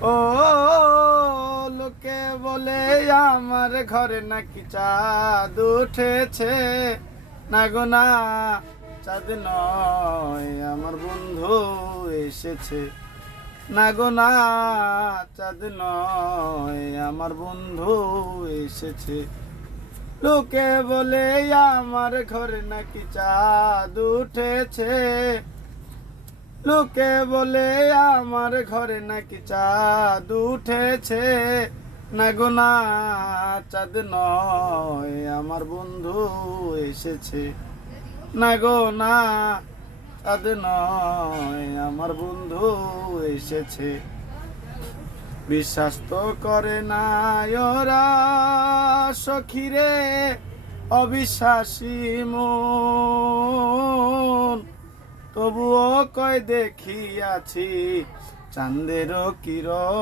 ও লোকে বলে আমার ঘরে নাকি চাঁদ উঠেছে, না গো না, চাঁদ নয় আমার বন্ধু এসেছে, না গো না, চাঁদ নয় আমার বন্ধু এসেছে। লোকে বলে আমার ঘরে নাকি চাঁদ উঠেছে, লোকে বলে আমার ঘরে নাকি চাঁদ উঠেছে, না গো না, চাঁদ নয় আমার বন্ধু এসেছে, না গো না, চাঁদ নয় আমার বন্ধু এসেছে। বিশ্বাস তো করে না ওরা সখিরে, অবিশ্বাসী মন, তবুও কয় দেখিয়াছি চাঁদেরও কিরণ।